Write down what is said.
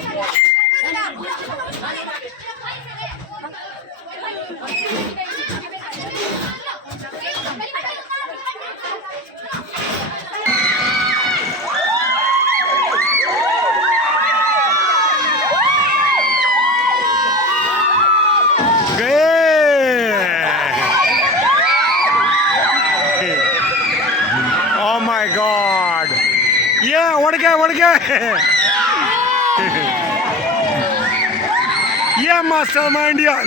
Oh my God! Yeah, what a guy! What a guy! Yeah, mastermindian.